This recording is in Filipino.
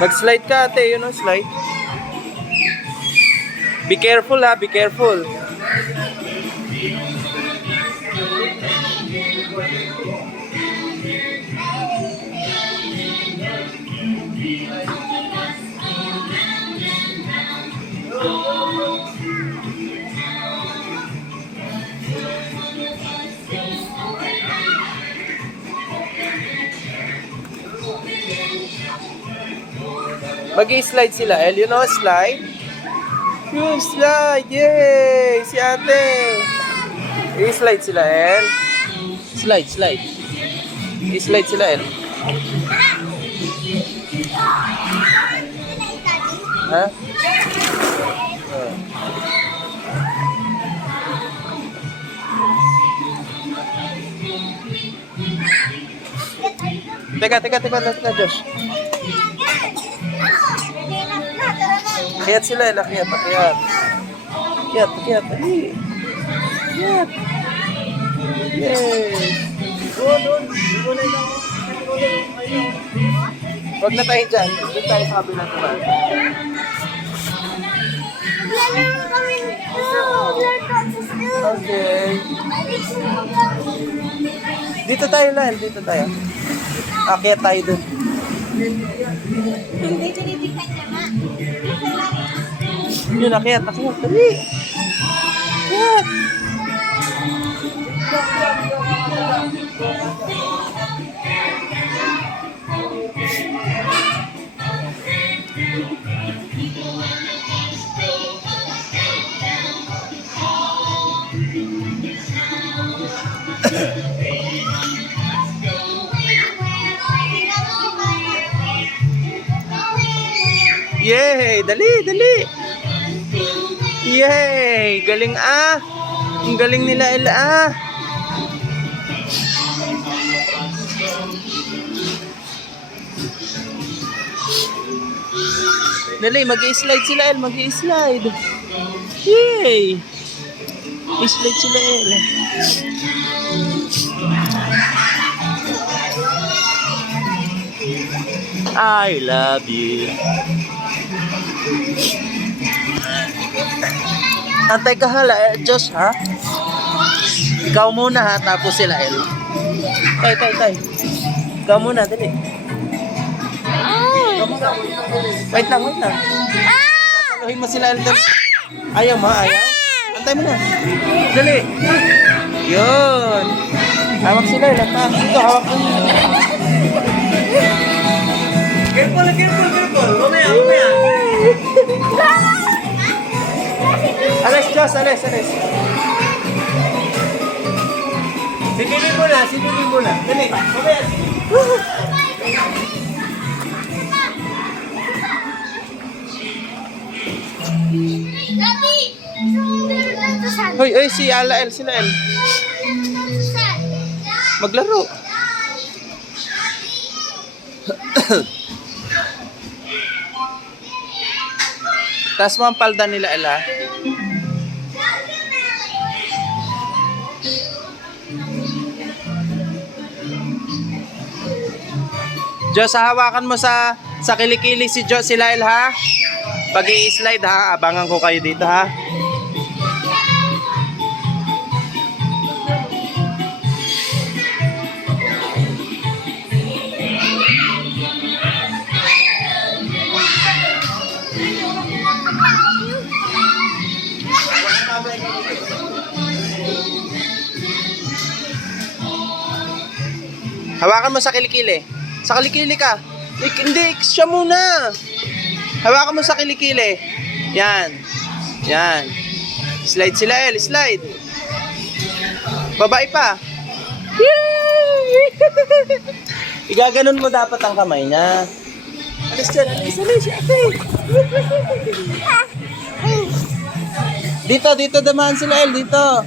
Mag-slide ka ate, yun o, slide. Be careful ha, be careful. Mag-i-slide sila, El. You know, slide? Yun, slide. Yay! Si ate. I-slide sila, El. Slide, slide. I-slide sila, El. Ha? Teka, Josh. Akyat sila, akyat. Akyat. Dali. Akyat. Yay. Huwag na tayo dyan. Doon tayo sa kabilang naman. Okay. Dito tayo, Lal. Dito tayo. Akyat tayo doon. Yun, akyat. Dali. Akyat. Yay! Dali! Yay! Galing ah! Ang galing nila Ella ah! Dali, mag-i-slide sila El, mag-i-slide. Yay! I-slide sila El. I love you. Antay ka hala, Josh ha? Ikaw muna ha, tapos sila El. Tay. Ikaw muna, dali. Wait lang. Sasaluhin mo sila El. Ayaw mo, ayaw? Antay mo na. Dali. Yun. Hawak sila El. Dito, hawak mo. Careful. Mamaya. Alis, Josh, alis. Silipin mo na. Dali, mamaya. Hoy, si Ala El, sila El. Maglaro. Taas mo ang palda nila, Ella. Diyos, hawakan mo sa kilikili si Diyos, sila El, ha? Pag i-slide, ha? Abangan ko kayo dito, ha? Hawakan mo sa kilikili. Sa kilikili ka. Hindi, siya muna. Hawakan mo sa kilikili. Yan. Slide sila El, slide. Babae pa. Yay! Igaganon mo dapat ang kamay niya. Alis dyan, alis. Dito, damaan sila El, dito.